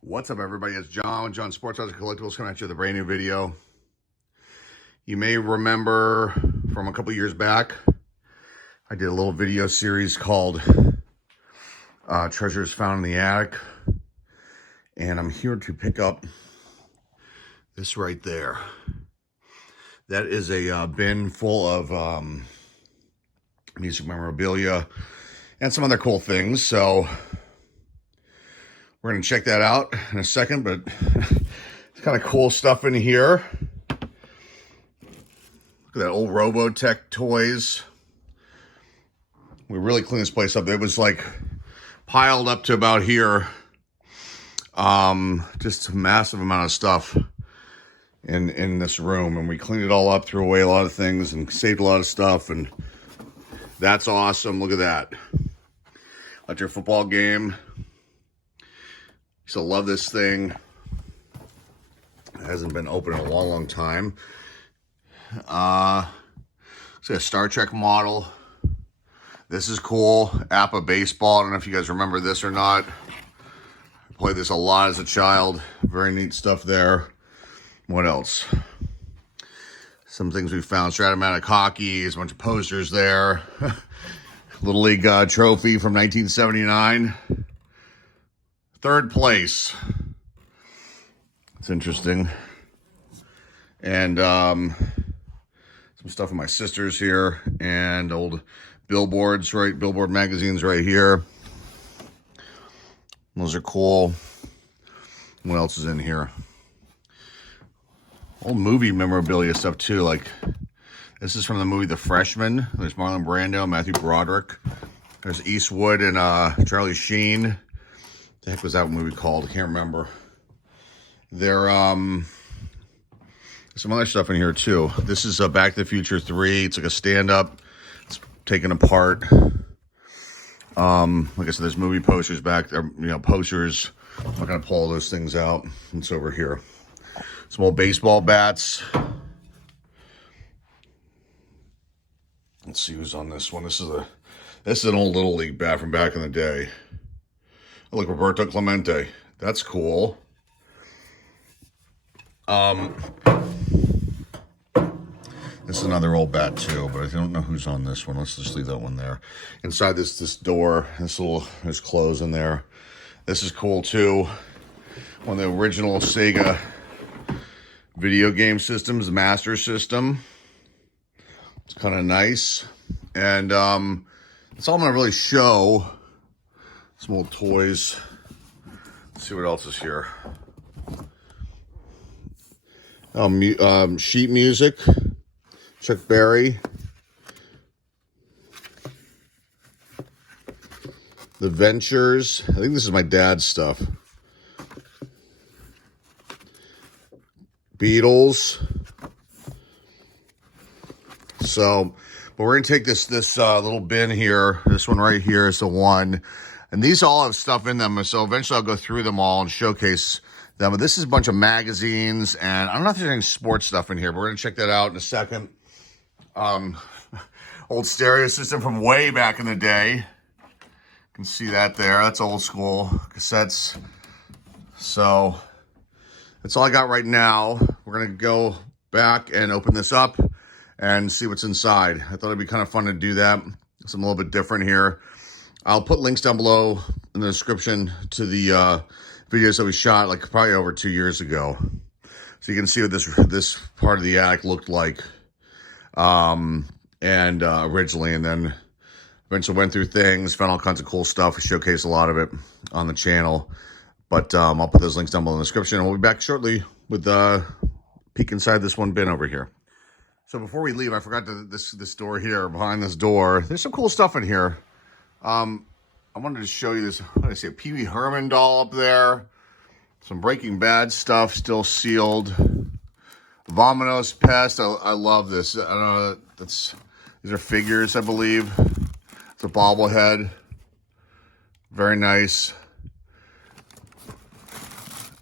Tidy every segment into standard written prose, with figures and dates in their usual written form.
What's up, everybody? It's John Sports House Collectibles coming at you with a brand new video. You may remember from a couple years back, I did a little video series called Treasures Found in the Attic. And I'm here to pick up this right there. That is a bin full of music memorabilia and some other cool things. So we're going to check that out in a second, but it's kind of cool stuff in here. Look at that old Robotech toys. We really cleaned this place up. It was like piled up to about here. Just a massive amount of stuff in this room. And we cleaned it all up, threw away a lot of things, and saved a lot of stuff. And that's awesome. Look at that. At your football game. Used to love this thing. It hasn't been open in a long, long time. It's a Star Trek model. This is cool. Appa Baseball. I don't know if you guys remember this or not. I played this a lot as a child. Very neat stuff there. What else? Some things we found. Stratomatic hockey. There's a bunch of posters there. Little League trophy from 1979. Third place. It's interesting. And some stuff from my sister's here. And old billboards, right? Billboard magazines right here. Those are cool. What else is in here? Old movie memorabilia stuff too. Like, this is from the movie The Freshman. There's Marlon Brando, Matthew Broderick. There's Eastwood and Charlie Sheen. The heck was that movie called? I can't remember. There's some other stuff in here too. This is Back to the Future 3. It's like a stand-up. It's taken apart. Like I said, there's movie posters back there. Posters. I'm not gonna pull all those things out. It's over here. Some old baseball bats. Let's see who's on this one. This is an old Little League bat from back in the day. Oh, look, Roberto Clemente. That's cool. This is another old bat too, but I don't know who's on this one. Let's just leave that one there. Inside this door, there's clothes in there. This is cool too. One of the original Sega video game systems, the Master System. It's kind of nice. And that's all I'm gonna really show. Some old toys. Let's see what else is here. Sheet music. Chuck Berry. The Ventures. I think this is my dad's stuff. Beatles. So, but we're gonna take this little bin here. This one right here is the one. And these all have stuff in them, so eventually I'll go through them all and showcase them. But this is a bunch of magazines, and I don't know if there's any sports stuff in here, but we're going to check that out in a second. Old stereo system from way back in the day. You can see that there. That's old school cassettes. So that's all I got right now. We're going to go back and open this up and see what's inside. I thought it'd be kind of fun to do that. Something a little bit different here. I'll put links down below in the description to the videos that we shot like probably over 2 years ago. So you can see what this part of the attic looked like originally, and then eventually went through things, found all kinds of cool stuff. We showcased a lot of it on the channel. But I'll put those links down below in the description, and we'll be back shortly with a peek inside this one bin over here. So before we leave, I forgot this door here. Behind this door, there's some cool stuff in here. I wanted to show you this. What did I say? A Pee Wee Herman doll up there. Some Breaking Bad stuff still sealed. Vominos Pest. I love this. I don't know. These are figures, I believe. It's a bobblehead. Very nice.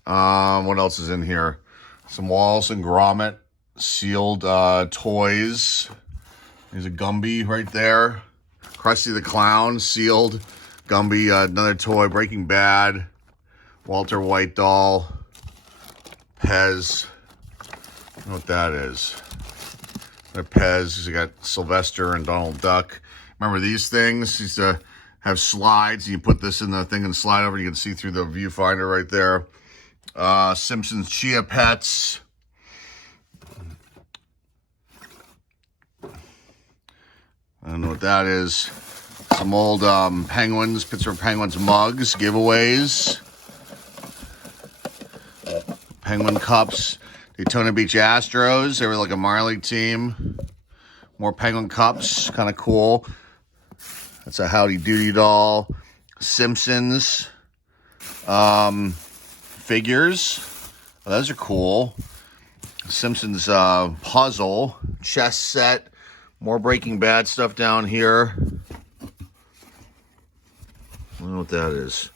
What else is in here? Some Wallace and Gromit sealed toys. There's a Gumby right there. Krusty the Clown, sealed. Gumby, another toy. Breaking Bad. Walter White doll. Pez. I don't know what that is. A Pez. You got Sylvester and Donald Duck. Remember these things? Used to have slides. You put this in the thing and slide over. You can see through the viewfinder right there. Simpsons Chia Pets. I don't know what that is. Some old Penguins, Pittsburgh Penguins mugs, giveaways. Penguin cups. Daytona Beach Astros. They were like a minor league team. More Penguin cups. Kind of cool. That's a Howdy Doody doll. Simpsons. Figures. Oh, those are cool. Simpsons puzzle. Chess set. More Breaking Bad stuff down here. I don't know what that is.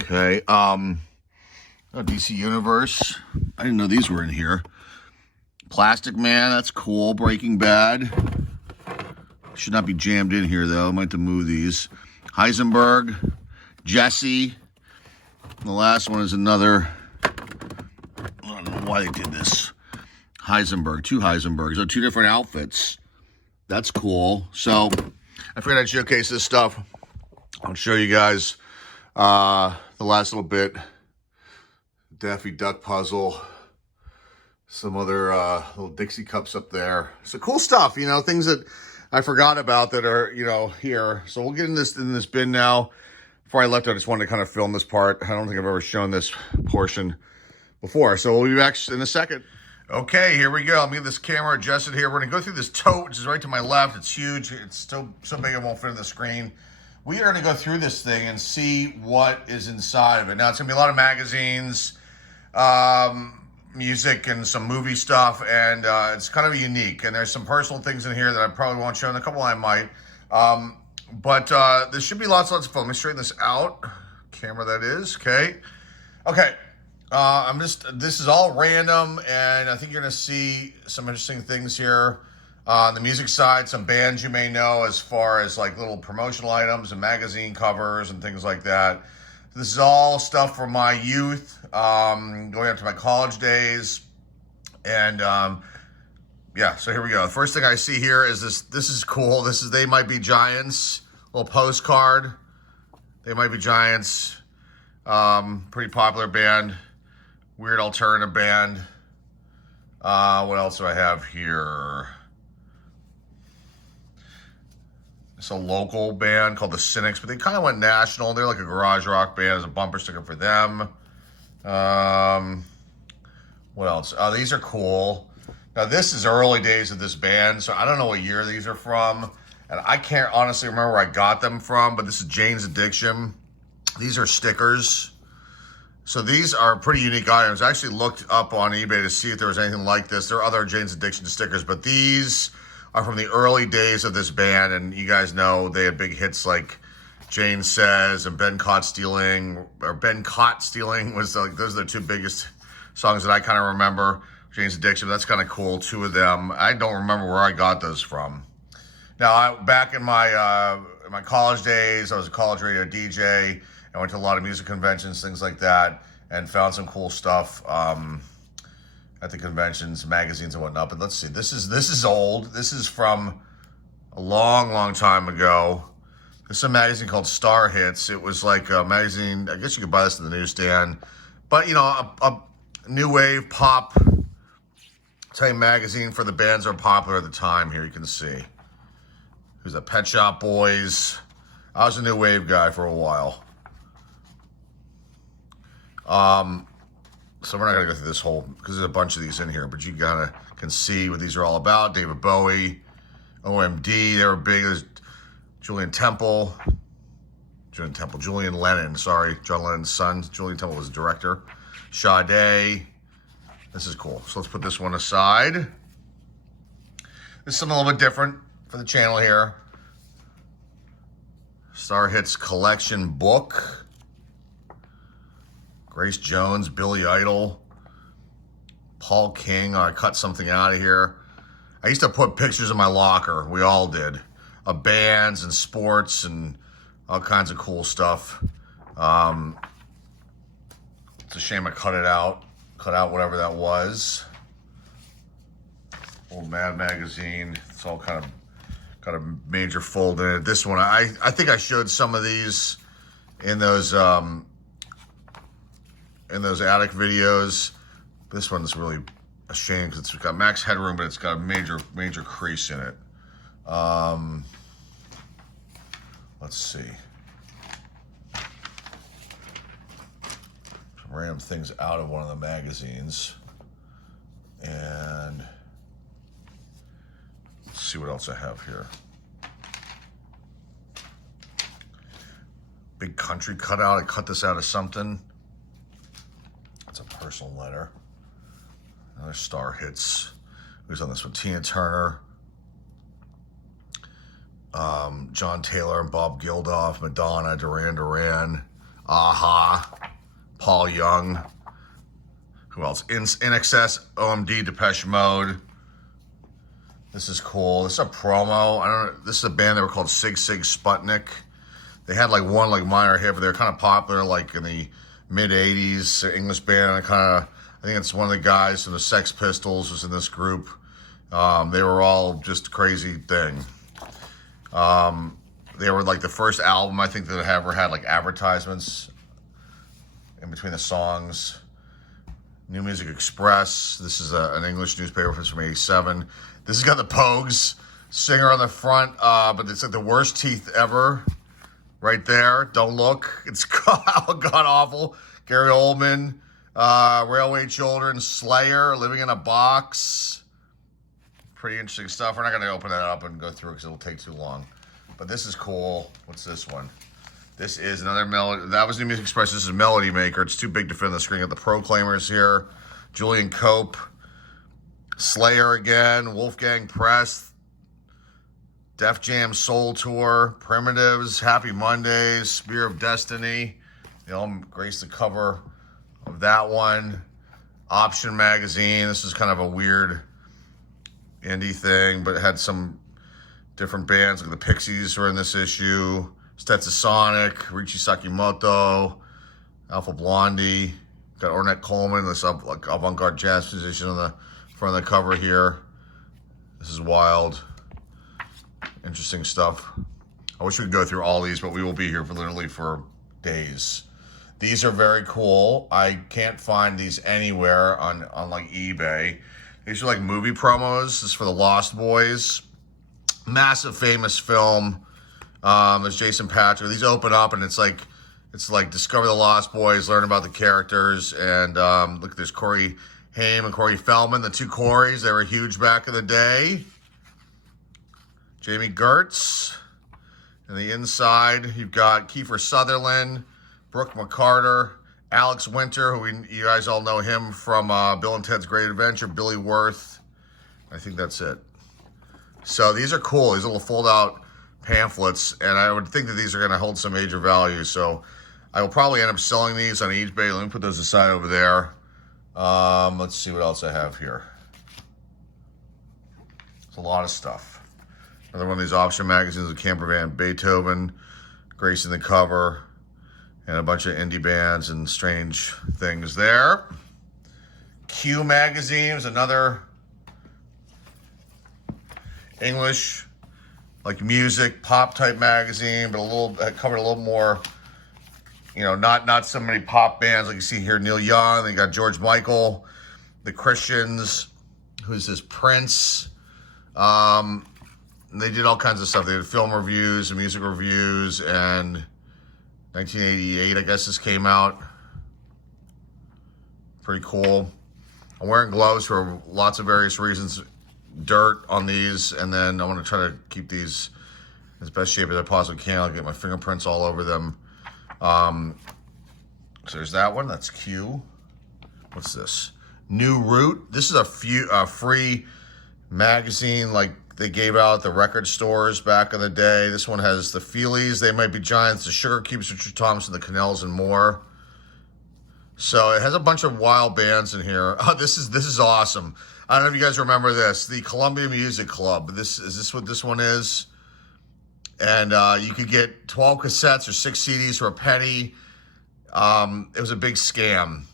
Okay. DC Universe. I didn't know these were in here. Plastic Man, that's cool. Breaking Bad. Should not be jammed in here, though. I might have to move these. Heisenberg. Jesse. And the last one is another. I don't know why they did this. Heisenberg. Two Heisenbergs. Oh, two different outfits. That's cool. So, I figured I'd showcase this stuff. I'll show you guys the last little bit. Daffy Duck puzzle. Some other little Dixie cups up there. So cool stuff, you know, things that I forgot about that are, you know, here. So we'll get in this bin now. Before I left, I just wanted to kind of film this part. I don't think I've ever shown this portion before. So we'll be back in a second. Okay, here we go. Let me get this camera adjusted here. We're going to go through this tote, which is right to my left. It's huge. It's still so big it won't fit in the screen. We are going to go through this thing and see what is inside of it. Now, it's going to be a lot of magazines, music, and some movie stuff, and it's kind of unique. And there's some personal things in here that I probably won't show, and a couple I might. But there should be lots of fun. Let me straighten this out. Camera, that is. Okay. Okay. This is all random, and I think you're going to see some interesting things here. On the music side, some bands you may know as far as like little promotional items and magazine covers and things like that. This is all stuff from my youth, going up to my college days. And yeah, so here we go. The first thing I see here is this. This is cool. This is They Might Be Giants, little postcard. They Might Be Giants, pretty popular band, weird alternative band. What else do I have here? It's a local band called the Cynics, but they kind of went national. They're like a garage rock band. There's a bumper sticker for them. What else? These are cool. Now, this is early days of this band, so I don't know what year these are from. And I can't honestly remember where I got them from, but this is Jane's Addiction. These are stickers. So these are pretty unique items. I actually looked up on eBay to see if there was anything like this. There are other Jane's Addiction stickers, but these are from the early days of this band, and you guys know they had big hits like Jane Says and Ben Caught Stealing, or Ben Caught Stealing was like, those are the two biggest songs that I kind of remember. Jane's Addiction, that's kind of cool, two of them. I don't remember where I got those from. Now, back in my college days, I was a college radio DJ. I went to a lot of music conventions, things like that, and found some cool stuff at the conventions, magazines and whatnot. But let's see, this is old. This is from a long, long time ago. This is a magazine called Star Hits. It was like a magazine, I guess you could buy this in the newsstand, but you know, a new wave pop type magazine for the bands that are popular at the time. Here you can see. Who's the Pet Shop Boys. I was a new wave guy for a while. So we're not going to go through this whole, because there's a bunch of these in here, but you kind of can see what these are all about. David Bowie, OMD, they were big. There's Julian Lennon, sorry. John Lennon's son. Julian Temple was the director. Sade. This is cool. So let's put this one aside. This is something a little bit different for the channel here. Star Hits collection book. Grace Jones, Billy Idol, Paul King. I cut something out of here. I used to put pictures in my locker. We all did. Of bands and sports and all kinds of cool stuff. It's a shame I cut out whatever that was. Old Mad magazine. It's all kind of got a major fold in it. This one, I think I showed some of these in those attic videos. This one's really a shame because it's got max headroom, but it's got a major crease in it. Let's see. Some random things out of one of the magazines. And let's see what else I have here. Big country cutout. I cut this out of something. It's a personal letter. Another star hits. Who's on this one? Tina Turner. John Taylor and Bob Geldof, Madonna, Duran Duran, Aha, Paul Young. Who else? In Excess, OMD, Depeche Mode. This is cool. This is a promo. I don't know. This is a band that were called Sig Sig Sputnik. They had like one like minor hit, but they're kind of popular like in the mid 80s. English band. I think it's one of the guys from the Sex Pistols was in this group. They were all just a crazy thing. They were like the first album I think that ever had like advertisements in between the songs. New Music Express. This is an English newspaper from '87. This has got the Pogues singer on the front, but it's like the worst teeth ever. Right there. Don't look. It's god awful. Gary Oldman, Railway Children, Slayer, Living in a Box. Pretty interesting stuff. We're not going to open that up and go through because it'll take too long. But this is cool. What's this one? This is another Melody. That was New Music Express. This is Melody Maker. It's too big to fit on the screen. Got the Proclaimers here. Julian Cope. Slayer again. Wolfgang Press. Def Jam Soul Tour. Primitives. Happy Mondays. Spear of Destiny. They all grace the cover of that one. Option Magazine. This is kind of a weird indie thing, but it had some different bands. Like the Pixies were in this issue. Stetsasonic, Richie Sakimoto, Alpha Blondie. Got Ornette Coleman, this like avant-garde jazz musician on the front of the cover here. This is wild. Interesting stuff. I wish we could go through all these, but we will be here for literally for days. These are very cool. I can't find these anywhere on like eBay. These are like movie promos. This is for The Lost Boys. Massive famous film. There's Jason Patrick. These open up and it's like discover the Lost Boys, learn about the characters, and look, there's Corey Haim and Corey Feldman, the two Coreys. They were huge back in the day. Jamie Gertz. And the inside, you've got Kiefer Sutherland, Brooke McCarter, Alex Winter, who you guys all know him from Bill and Ted's Great Adventure, Billy Worth. I think that's it. So these are cool. These little fold-out pamphlets, and I would think that these are going to hold some major value. So I will probably end up selling these on eBay. Let me put those aside over there. Let's see what else I have here. It's a lot of stuff. Another one of these option magazines with camper van Beethoven, gracing the cover, and a bunch of indie bands and strange things there. Q magazine is another English, like music, pop type magazine, but covered a little more, you know, not so many pop bands like you see here. Neil Young, they got George Michael, the Christians, who's this Prince. They did all kinds of stuff. They did film reviews and music reviews, and 1988, I guess this came out. Pretty cool. I'm wearing gloves for lots of various reasons. Dirt on these, and then I want to try to keep these as best shape as I possibly can. I'll get my fingerprints all over them. So there's that one. That's Q. What's this? New Route. This is a free magazine like they gave out at the record stores back in the day. This one has the Feelies, They Might Be Giants, the Sugar Cubes, Richard Thompson, the Cannells, and more. So it has a bunch of wild bands in here. Oh, this is awesome. I don't know if you guys remember this. The Columbia Music Club. Is this what this one is? And you could get 12 cassettes or 6 CDs for a penny. It was a big scam.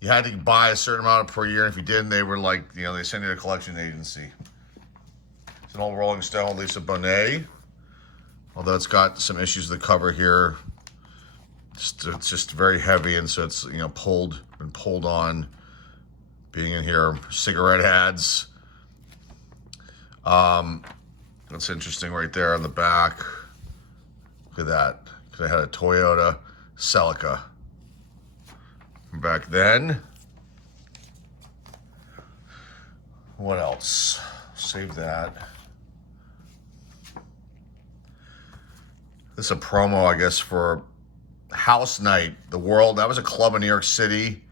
You had to buy a certain amount per year. And if you didn't, they were like, you know, they sent you to a collection agency. It's an old Rolling Stone, Lisa Bonet. Although it's got some issues with the cover here. It's just very heavy, and so it's, you know, been pulled on. Being in here, cigarette ads. That's interesting right there on the back. Look at that. They had a Toyota Celica from back then. What else? Save that. This is a promo, I guess, for House Night, the World. That was a club in New York City.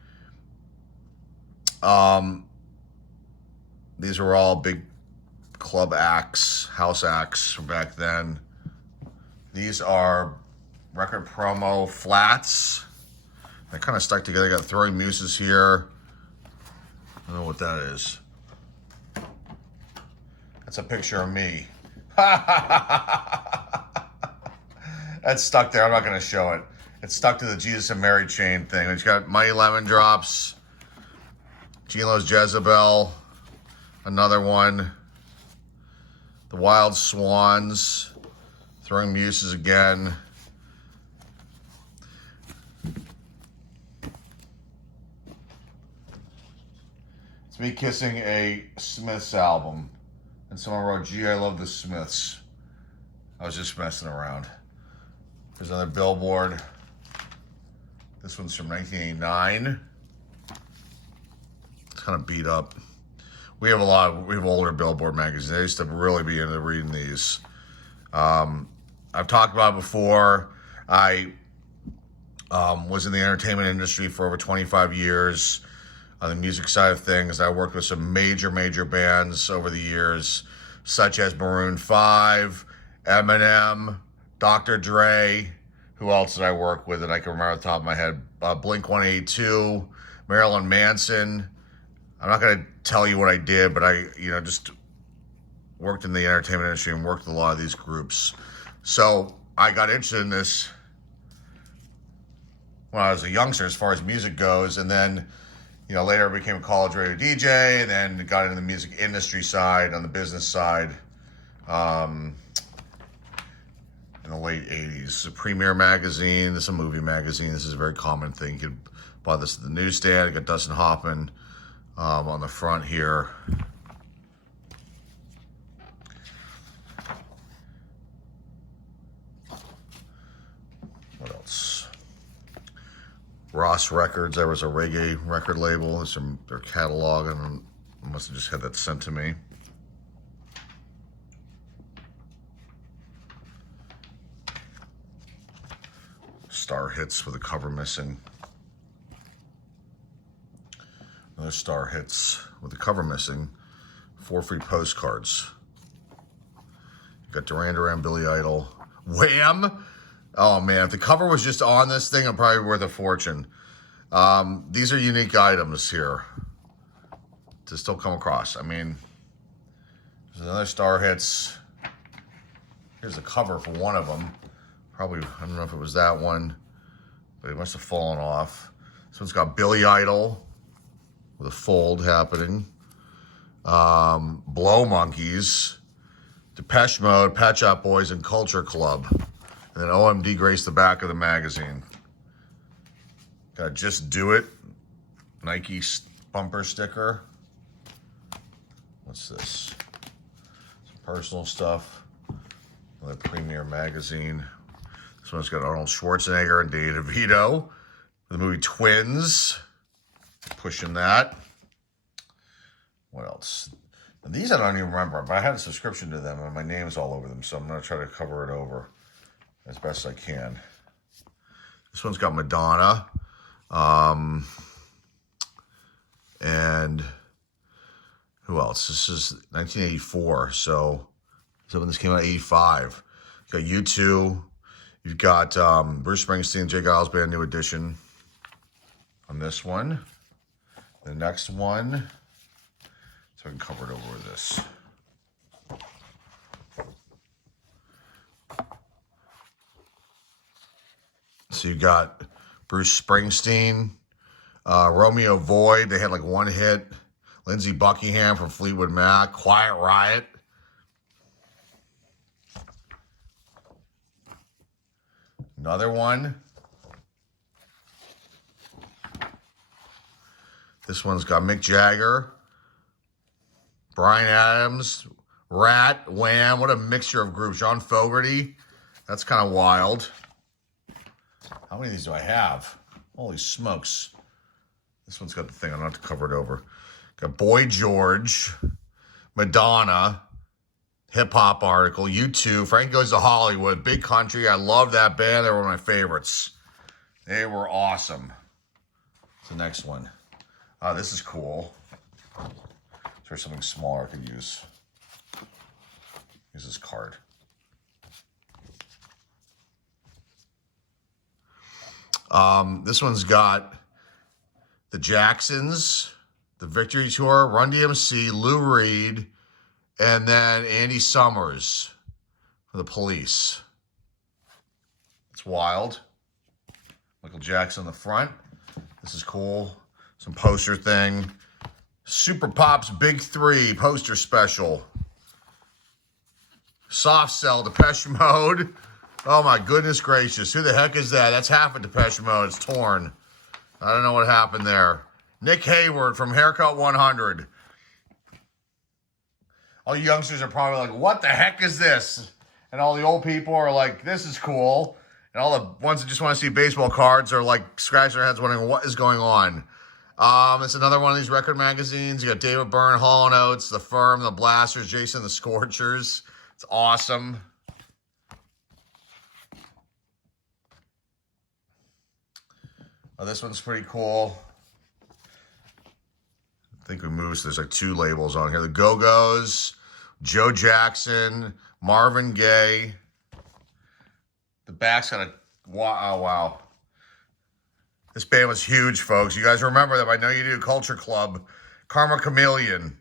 These were all big club acts, house acts from back then. These are record promo flats. They're kind of stuck together. Got throwing muses here. I don't know what that is. That's a picture of me. That's stuck there. I'm not going to show it. It's stuck to the Jesus and Mary chain thing. It's got Mighty Lemon Drops, G-Lo's Jezebel, another one, the Wild Swans, Throwing Muses again. It's me kissing a Smiths album. And someone wrote, "Gee, I love the Smiths." I was just messing around. There's another billboard. This one's from 1989. It's kind of beat up. We have older billboard magazines. I used to really be into reading these. I've talked about it before. I was in the entertainment industry for over 25 years. On the music side of things, I worked with some major bands over the years, such as Maroon 5, Eminem, Dr. Dre. Who else did I work with that I can remember off the top of my head? Blink-182, Marilyn Manson. I'm not going to tell you what I did, but I, just worked in the entertainment industry and worked with a lot of these groups. So I got interested in this when I was a youngster as far as music goes, and then later I became a college radio DJ, and then got into the music industry side, on the business side, in the late 80s. It's a Premiere magazine. This is a movie magazine. This is a very common thing. You could buy this at the newsstand. You got Dustin Hoffman on the front here. What else? Ross Records. There was a reggae record label. There's their catalog, and I must have just had that sent to me. Star Hits with a cover missing. Another Star Hits with the cover missing. 4 free postcards. You got Duran Duran, Billy Idol, Wham! Oh man, if the cover was just on this thing, it'd probably be worth a fortune. These are unique items here to still come across. I mean, there's another Star Hits. Here's the cover for one of them. Probably, I don't know if it was that one, but it must have fallen off. This one's got Billy Idol with a fold happening. Blow Monkeys, Depeche Mode, Pet Shop Boys, and Culture Club. And then OMD graced the back of the magazine. Got Just Do It, Nike bumper sticker. What's this? Some personal stuff. Another Premiere magazine. This one's got Arnold Schwarzenegger and Danny DeVito. The movie Twins. Pushing that. What else? And these I don't even remember, but I had a subscription to them and my name's all over them, so I'm going to try to cover it over as best I can. This one's got Madonna. And who else? This is 1984, so some of this came out in 85. You got U2. You've got Bruce Springsteen, Jay Giles Band, New Edition on this one. The next one, so I can cover it over with this. So you got Bruce Springsteen, Romeo Void, they had like one hit. Lindsey Buckingham from Fleetwood Mac. Quiet Riot. Another one. This one's got Mick Jagger, Bryan Adams, Rat, Wham. What a mixture of groups. John Fogerty. That's kind of wild. How many of these do I have? Holy smokes. This one's got the thing. I don't have to cover it over. Got Boy George, Madonna, hip-hop article, U2, Frank Goes to Hollywood, Big Country. I love that band. They were my favorites. They were awesome. What's the next one? This is cool. Is there something smaller I could use? Use this card. This one's got the Jacksons, the Victory Tour, Run DMC, Lou Reed, and then Andy Summers for the Police. It's wild. Michael Jackson on the front. This is cool. Some poster thing. Super Pop's Big 3 poster special. Soft Cell, Depeche Mode. Oh my goodness gracious. Who the heck is that? That's half of Depeche Mode. It's torn. I don't know what happened there. Nick Hayward from Haircut 100. All you youngsters are probably like, what the heck is this? And all the old people are like, this is cool. And all the ones that just want to see baseball cards are like scratching their heads wondering what is going on. It's another one of these record magazines. You got David Byrne, Hall & Oates, The Firm, The Blasters, Jason the Scorchers. It's awesome. Oh, this one's pretty cool. I think we moved, so there's like 2 labels on here. The Go-Go's, Joe Jackson, Marvin Gaye. The back's got a, wow, oh, wow. This band was huge, folks. You guys remember them. I know you do. Culture Club, Karma Chameleon.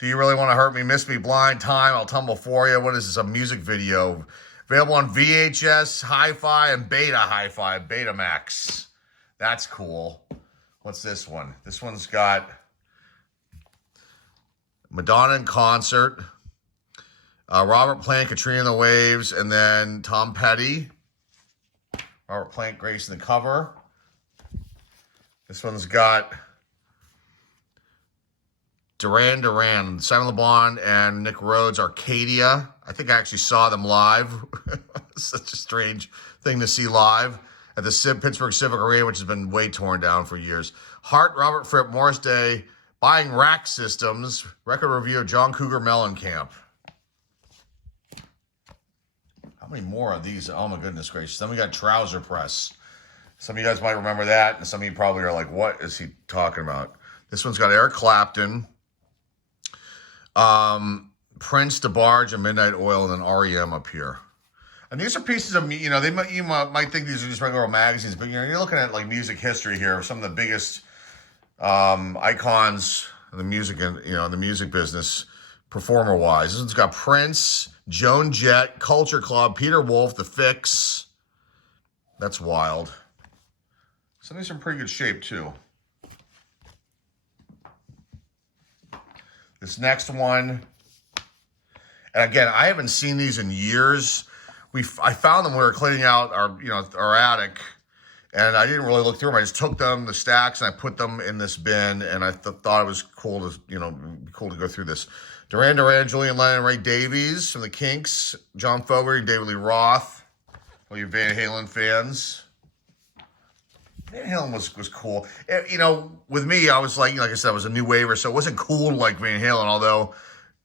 Do you really want to hurt me? Miss me, blind time. I'll tumble for you. What is this? A music video. Available on VHS, Hi-Fi, and Beta Hi-Fi, Betamax. That's cool. What's this one? This one's got Madonna in concert, Robert Plant, Katrina and the Waves, and then Tom Petty. Robert Plant gracing the cover. This one's got Duran Duran, Simon LeBon, and Nick Rhodes, Arcadia. I think I actually saw them live. Such a strange thing to see live at the Pittsburgh Civic Arena, which has been way torn down for years. Hart, Robert Fripp, Morris Day, Buying Rack Systems, record review of John Cougar Mellencamp. How many more of these? Oh my goodness gracious. Then we got Trouser Press. Some of you guys might remember that, and some of you probably are like, what is he talking about? This one's got Eric Clapton, Prince, DeBarge, and Midnight Oil, and then REM up here. And these are pieces of, you know, you might think these are just regular magazines, but, you know, you're looking at, like, music history here of some of the biggest icons in the music, the music business, performer-wise. This one's got Prince, Joan Jett, Culture Club, Peter Wolf, The Fix. That's wild. Some of these are in pretty good shape, too. This next one, and again, I haven't seen these in years. I found them when we were cleaning out our attic, and I didn't really look through them. I just took them, the stacks, and I put them in this bin, and I thought it was cool to, cool to go through this. Duran Duran, Julian Lennon, Ray Davies from the Kinks, John Fogerty, David Lee Roth, all you Van Halen fans. Van Halen was cool. With me, I was like I said, I was a new waver, so it wasn't cool like Van Halen, although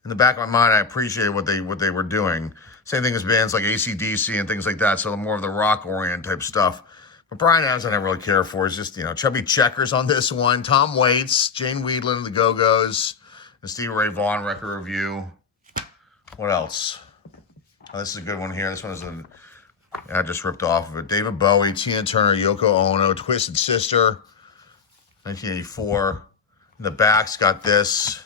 in the back of my mind, I appreciated what they were doing. Same thing as bands like AC/DC and things like that, so more of the rock-oriented type stuff. But Bryan Adams, I never really care for. It's just, Chubby Checkers on this one. Tom Waits, Jane Wiedlin, The Go-Go's, and Stevie Ray Vaughan record review. What else? Oh, this is a good one here. This one is I just ripped off of it. David Bowie, Tina Turner, Yoko Ono, Twisted Sister, 1984. In the back's got this.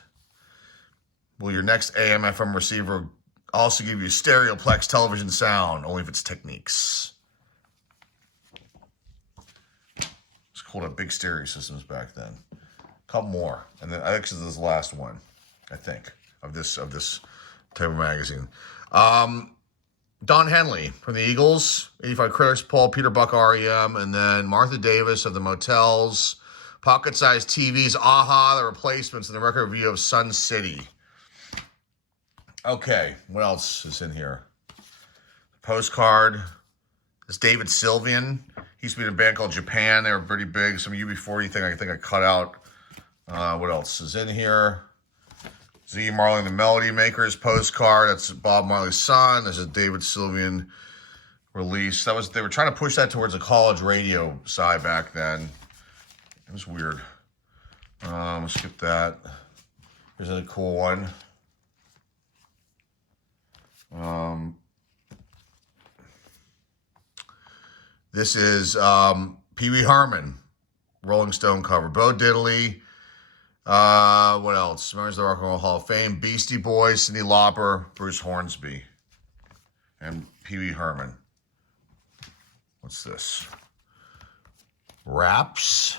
Will your next AM/FM receiver also give you stereoplex television sound, only if it's Techniques? It's Pulled up big stereo systems back then. A couple more, and then I think this is the last one. I think of this type of magazine. Don Henley from the Eagles, 85 Critics, Paul Peter Buck REM, and then Martha Davis of the Motels, pocket-sized TVs, Aha, the Replacements, and the record review of Sun City. Okay, what else is in here? Postcard. It's David Sylvian. He used to be in a band called Japan. They were pretty big. Some UB40 thing I think I cut out. What else is in here? Z. Marley and the Melody Makers postcard. That's Bob Marley's son. There's a David Sylvian release. They were trying to push that towards a college radio side back then. It was weird. Skip that. Here's a cool one. This is Pee Wee Herman, Rolling Stone cover. Bo Diddley. What else? Members of the Rock and Roll Hall of Fame. Beastie Boys, Cyndi Lauper, Bruce Hornsby, and Pee Wee Herman. What's this? Raps.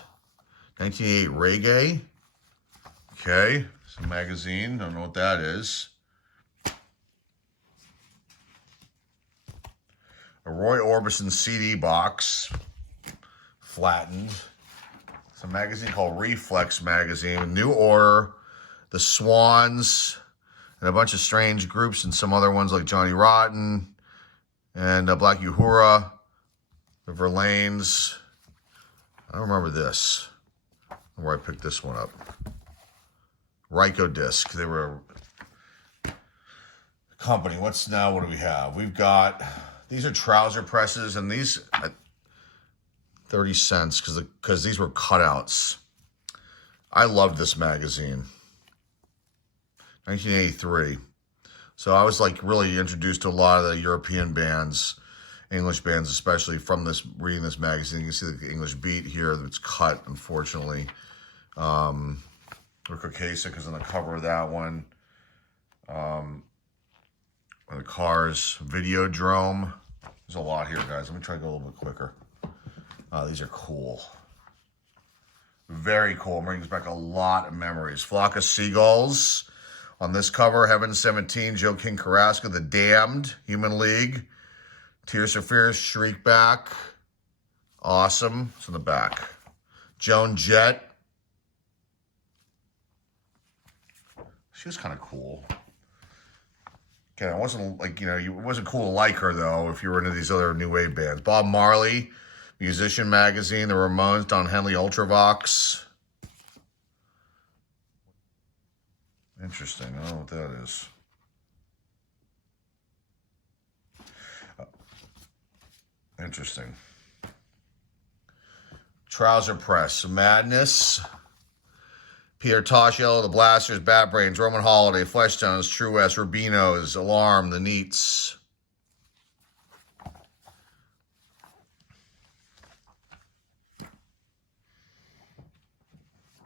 1988 Reggae. Okay. It's a magazine. Don't know what that is. A Roy Orbison CD box. Flattened. It's a magazine called Reflex Magazine. New Order. The Swans. And a bunch of strange groups and some other ones like Johnny Rotten. And Black Uhura. The Verlaines. I don't remember this. Where I picked this one up. Ryko Disc. They were a company. What do we have? We've got, these are trouser presses, and these at 30 cents because these were cutouts. I loved this magazine. 1983. So I was like really introduced to a lot of the European bands, English bands especially, from reading this magazine. You can see the English beat here that's cut, unfortunately. Rick Ocasek is on the cover of that one. The Cars Videodrome. There's a lot here, guys. Let me try to go a little bit quicker. These are cool. Very cool. Brings back a lot of memories. Flock of Seagulls. On this cover, Heaven 17, Joe King Carrasco, The Damned, Human League. Tears for Fears, Shriek Back. Awesome. It's in the back. Joan Jett. She was kind of cool. Okay, it wasn't like, it wasn't cool to like her, though, if you were into these other new wave bands. Bob Marley, Musician Magazine, The Ramones, Don Henley, Ultravox. Interesting. I don't know what that is. Interesting. Trouser Press, Madness. Peter Toshiello, The Blasters, Bat Brains, Roman Holiday, Fleshtones, True West, Rubino's, Alarm, The Neats.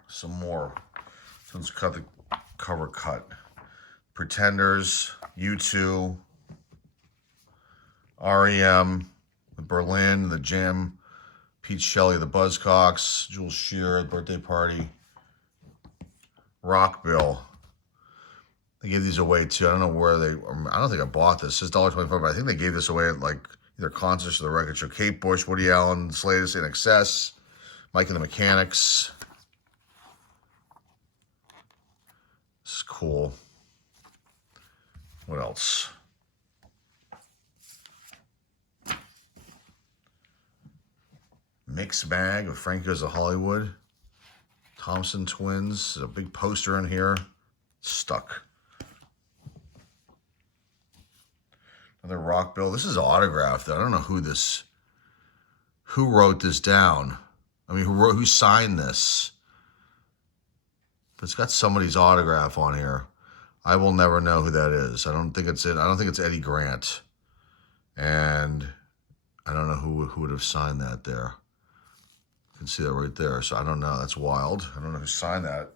Some more. Let's cut the cover cut. Pretenders, U2, REM, The Berlin, The Jam, Pete Shelley, The Buzzcocks, Jules Shear, The Birthday Party, Rockville. They gave these away too. I don't know where I don't think I bought this. It's $1.25, but I think they gave this away at like either concerts or the record show. Kate Bush, Woody Allen, Slade's In Excess, Mike and the Mechanics. This is cool. What else? Mix Bag of Frank Goes to Hollywood. Thompson Twins. There's a big poster in here. Stuck. Another rock bill. This is autographed. I don't know who wrote this down. I mean, who signed this? But it's got somebody's autograph on here. I will never know who that is. I don't think it's it. I don't think it's Eddie Grant. And I don't know who would have signed that there. You can see that right there. So I don't know. That's wild. I don't know who signed that.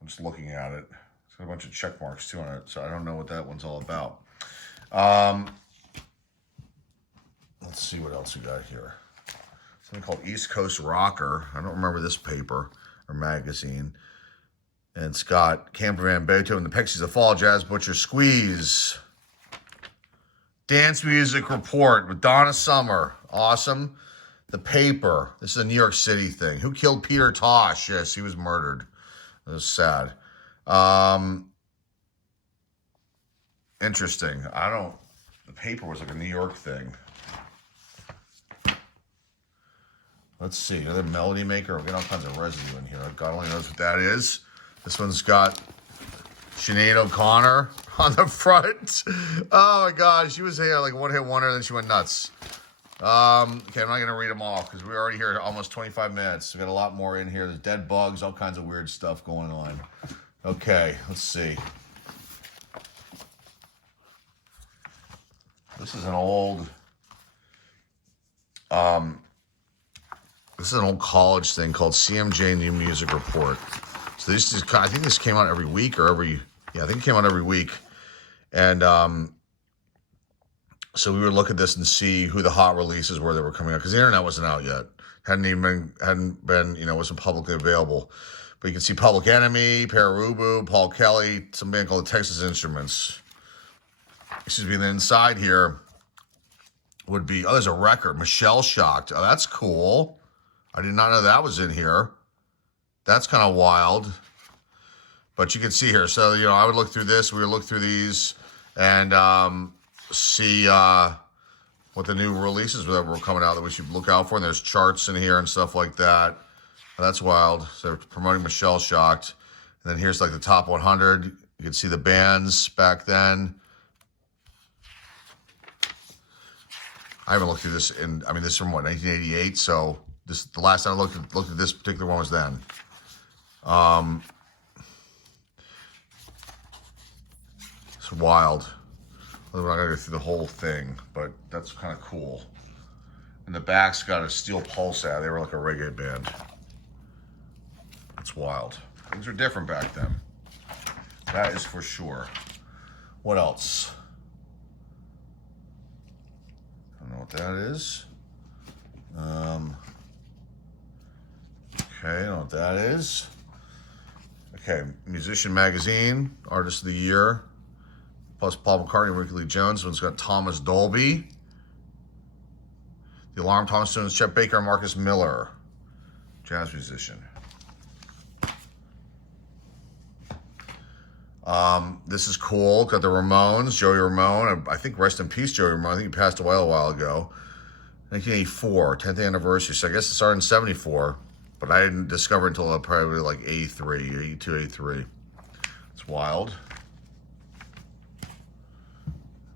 I'm just looking at it. It's got a bunch of check marks too on it. So I don't know what that one's all about. Let's see what else we got here. something called East Coast Rocker. I don't remember this paper or magazine. And it's got Camper Van Beethoven, The Pixies, The Fall, Jazz Butcher, Squeeze. Dance Music Report with Donna Summer. Awesome. The Paper. This is a New York City thing. Who killed Peter Tosh? Yes, he was murdered. It was sad. Interesting. The Paper was like a New York thing. Let's see. Another Melody Maker. We got all kinds of residue in here. God only knows what that is. This one's got Sinead O'Connor on the front. Oh my God. She was here like one hit wonder, then she went nuts. Okay, I'm not going to read them off because we're already here almost 25 minutes. We got a lot more in here. There's dead bugs, all kinds of weird stuff going on. Okay, let's see. This is an old, college thing called CMJ New Music Report. So this is, I think this came out every week or I think it came out every week. And, so we would look at this and see who the hot releases were that were coming out because the internet wasn't out yet. Hadn't been, wasn't publicly available. But you can see Public Enemy, Pararubu, Paul Kelly, some band called the Texas Instruments. Excuse me. And then inside here would be, there's a record, Michelle Shocked. Oh, that's cool. I did not know that was in here. That's kind of wild. But you can see here. So, I would look through this. We would look through these and, see what the new releases that were coming out that we should look out for. And there's charts in here and stuff like that. That's wild. So they're promoting Michelle Shocked. And then here's like the top 100. You can see the bands back then. I haven't looked through this this is from 1988. So the last time I looked at this particular one was then. It's wild. We're not going to go through the whole thing, but that's kind of cool. And the back's got a steel pulse out. They were like a reggae band. That's wild. Things were different back then. That is for sure. What else? I don't know what that is. Okay, I don't know what that is. Okay, Musician Magazine, Artist of the Year. Plus Paul McCartney and Ricky Lee Jones. One's got Thomas Dolby. The Alarm, Thomas Jones, Chet Baker, and Marcus Miller. Jazz musician. This is cool. Got the Ramones, Joey Ramone. I think rest in peace, Joey Ramone. I think he passed away a while ago. 1984, 10th anniversary. So I guess it started in 74. But I didn't discover it until probably like 83, 82, 83. It's wild.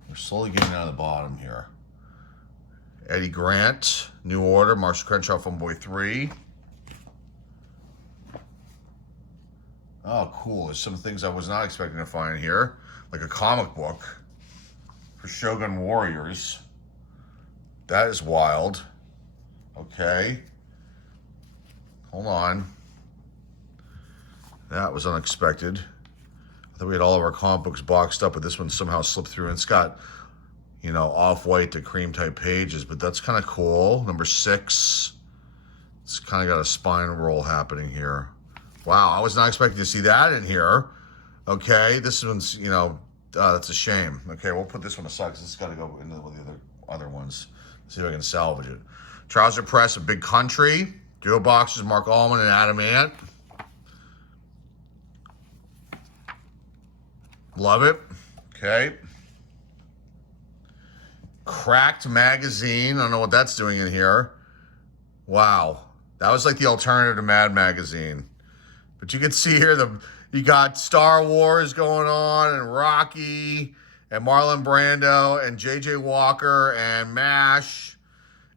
We're slowly getting out of the bottom here. Eddie Grant, New Order, Marshall Crenshaw, Funboy 3. Oh, cool. There's some things I was not expecting to find here. Like a comic book for Shogun Warriors. That is wild. Okay. Hold on. That was unexpected. I thought we had all of our comic books boxed up, but this one somehow slipped through. And it's got, off-white to cream type pages, but that's kind of cool. Number 6. It's kind of got a spine roll happening here. Wow, I was not expecting to see that in here. Okay, this one's, that's a shame. Okay, we'll put this one aside because it's got to go into the other ones. See if I can salvage it. Trouser Press of Big Country. Duo Boxes, Mark Allman and Adam Ant. Love it. Okay. Cracked Magazine. I don't know what that's doing in here. Wow. That was like the alternative to Mad Magazine. But you can see here, you got Star Wars going on, and Rocky, and Marlon Brando, and J.J. Walker, and MASH,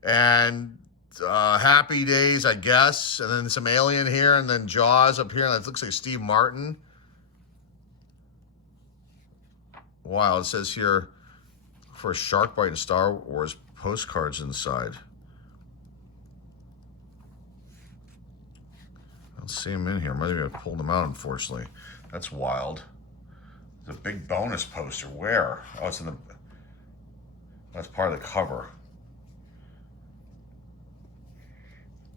and Happy Days, I guess. And then some Alien here, and then Jaws up here. And that looks like Steve Martin. Wow, it says here, for a shark bite and Star Wars postcards inside. I don't see them in here. Maybe I pulled them out, unfortunately. That's wild. There's a big bonus poster. Where? Oh, it's in the... That's part of the cover.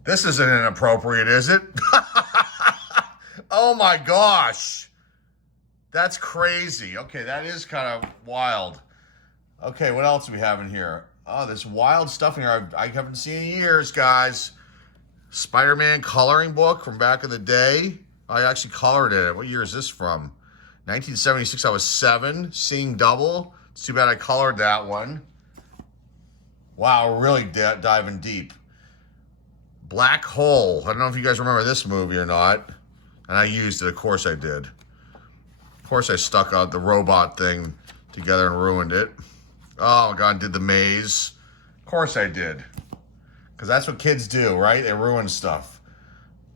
This isn't inappropriate, is it? Oh my gosh. That's crazy. Okay, that is kind of wild. Okay, what else do we have in here? Oh, this wild stuff in here I haven't seen in years, guys. Spider-Man coloring book from back in the day. I actually colored it. What year is this from? 1976. I was 7. Seeing double. It's too bad I colored that one. Wow, really diving deep. Black Hole. I don't know if you guys remember this movie or not. And I used it. Of course I did. Of course I stuck out the robot thing together and ruined it. Oh, my God, did the maze. Of course I did. Because that's what kids do, right? They ruin stuff.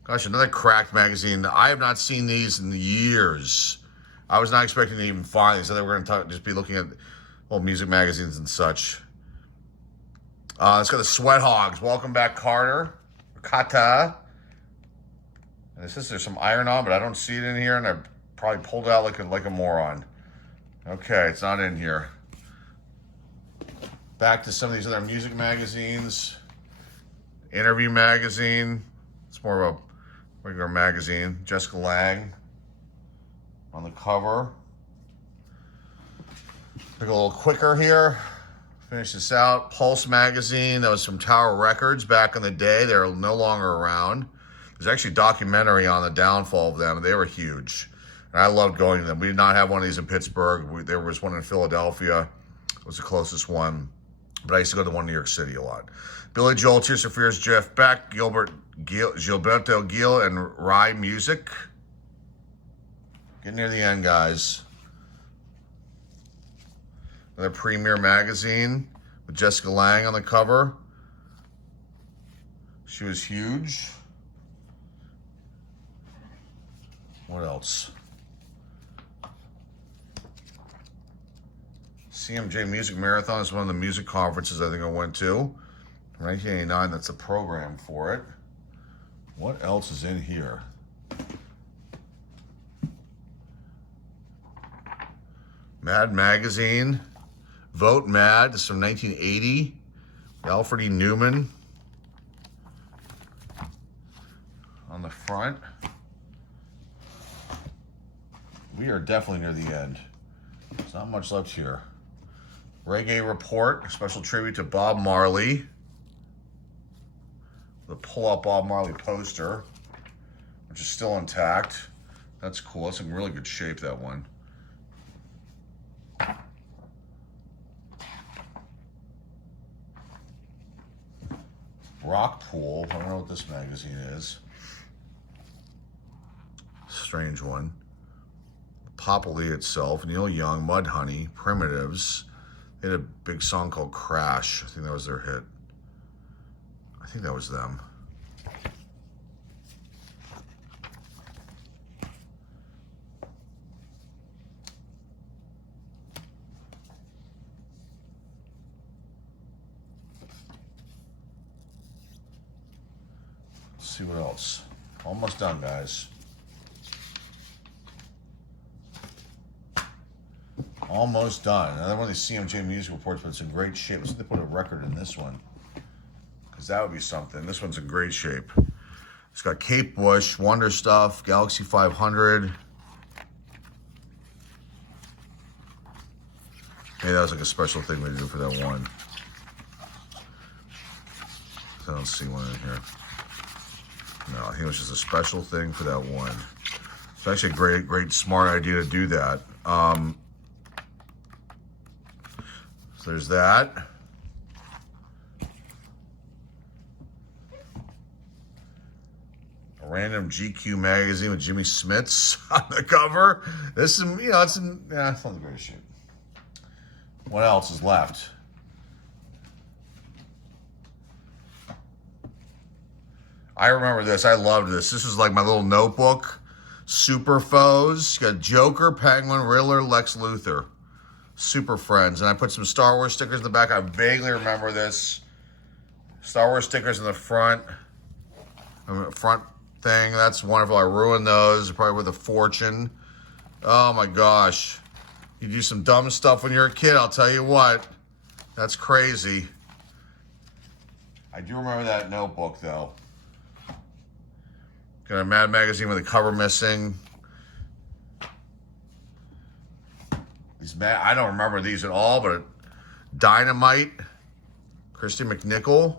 Gosh, another cracked magazine. I have not seen these in years. I was not expecting to even find these. I thought we were going to just be looking at old music magazines and such. It's got the Sweat Hogs. Welcome back, Carter. Kata. And it says there's some iron on, but I don't see it in here, and I probably pulled it out like a moron. Okay, it's not in here. Back to some of these other music magazines. Interview magazine. It's more of a regular magazine. Jessica Lange on the cover. Take a little quicker here. Finish this out. Pulse magazine. That was from Tower Records back in the day. They're no longer around. There's actually a documentary on the downfall of them. They were huge. And I loved going to them. We did not have one of these in Pittsburgh. There was one in Philadelphia. It was the closest one. But I used to go to one in New York City a lot. Billy Joel, Tears for Fears, Jeff Beck, Gilberto Gil, and Rye Music. Getting near the end, guys. Another Premier magazine with Jessica Lange on the cover. She was huge. What else? CMJ Music Marathon is one of the music conferences I think I went to. 1989, that's a program for it. What else is in here? Mad Magazine. Vote Mad. This is from 1980. Alfred E. Newman on the front. We are definitely near the end. There's not much left here. Reggae Report, a special tribute to Bob Marley. The pull-up Bob Marley poster, which is still intact. That's cool. That's in really good shape, that one. Rock Pool. I don't know what this magazine is. Strange one. Popoli itself. Neil Young, Mudhoney, Primitives. They had a big song called Crash. I think that was their hit. I think that was them. Let's see what else. Almost done, guys. Almost done. Another one of these CMJ music reports, but it's in great shape. Let's see if they put a record in this one, because that would be something. This one's in great shape. It's got Kate Bush, Wonder Stuff, Galaxy 500. Maybe that was like a special thing we do for that one. I don't see one in here. No, I think it was just a special thing for that one. It's actually a great, smart idea to do that. So there's that. A random GQ magazine with Jimmy Smits on the cover. This is, it's not the greatest shape. What else is left? I remember this. I loved this. This was like my little notebook. Super Foes. You got Joker, Penguin, Riddler, Lex Luthor. Super Friends. And I put some Star Wars stickers in the back. I vaguely remember this. Star Wars stickers in the front. Front thing. That's wonderful. I ruined those. Probably worth a fortune. Oh my gosh. You do some dumb stuff when you're a kid, I'll tell you what. That's crazy. I do remember that notebook though. Got a Mad magazine with a cover missing. These I don't remember these at all, but Dynamite, Christy McNichol,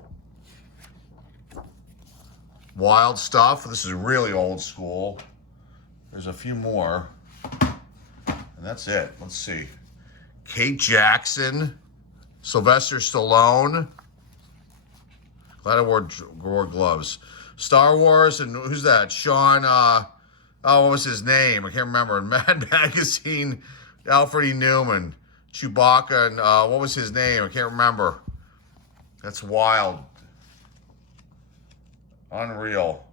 Wild Stuff. This is really old school. There's a few more, and that's it. Let's see. Kate Jackson, Sylvester Stallone. Glad I wore gloves. Star Wars, and who's that? Sean, what was his name? I can't remember. Mad Magazine, Alfred E. Newman, Chewbacca, and what was his name? I can't remember. That's wild. Unreal.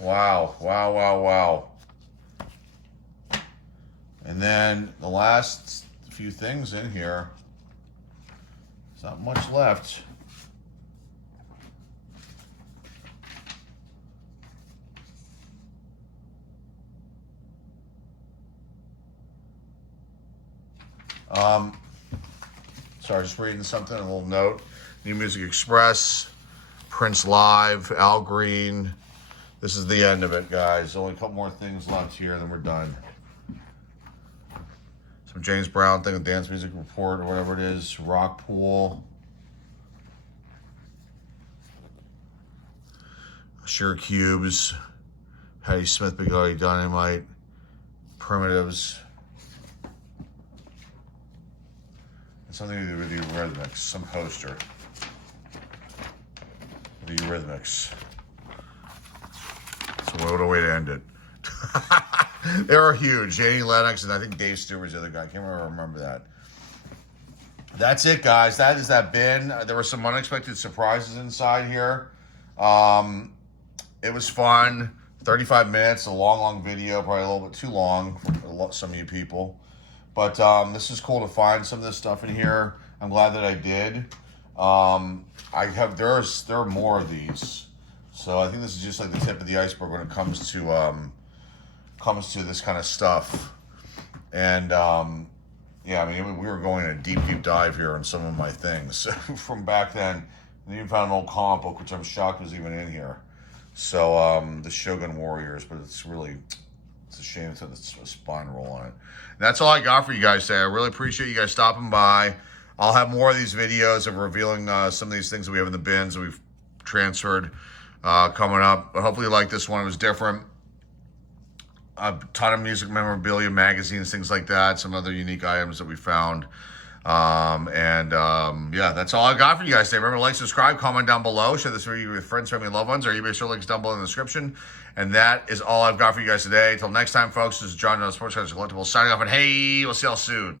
Wow, wow, wow, wow. And then the last few things in here. There's not much left. Sorry, just reading something, a little note. New Music Express, Prince Live, Al Green. This is the end of it, guys. Only a couple more things left here, and then we're done. Some James Brown thing, a Dance Music Report, or whatever it is. Rock Pool. Sure Cubes. Patti Smith, Big Daddy Dynamite. Primitives. And something to do with the Eurythmics. Some poster. The Eurythmics. So what a way to end it. They were huge. Annie Lennox, and I think Dave Stewart was the other guy. I can't remember that. That's it, guys. That is that bin. There were some unexpected surprises inside here. It was fun. 35 minutes, a long video. Probably a little bit too long for some of you people. But this is cool to find some of this stuff in here. I'm glad that I did. There are more of these. So I think this is just like the tip of the iceberg when it comes to this kind of stuff. And yeah, I mean, we were going in a deep dive here on some of my things from back then. And even found an old comic book, which I'm shocked was even in here. So the Shogun Warriors, but it's a shame to have a spine roll on it. And that's all I got for you guys today. I really appreciate you guys stopping by. I'll have more of these videos of revealing some of these things that we have in the bins that we've transferred coming up. But hopefully you like this one. It was different. A ton of music memorabilia, magazines, things like that. Some other unique items that we found. Yeah, that's all I got for you guys today. Remember to like, subscribe, comment down below. Share this video with friends, family, and loved ones. Our eBay store links down below in the description. And that is all I've got for you guys today. Until next time, folks, this is John, Sports Collectibles, signing off. And hey, we'll see y'all soon.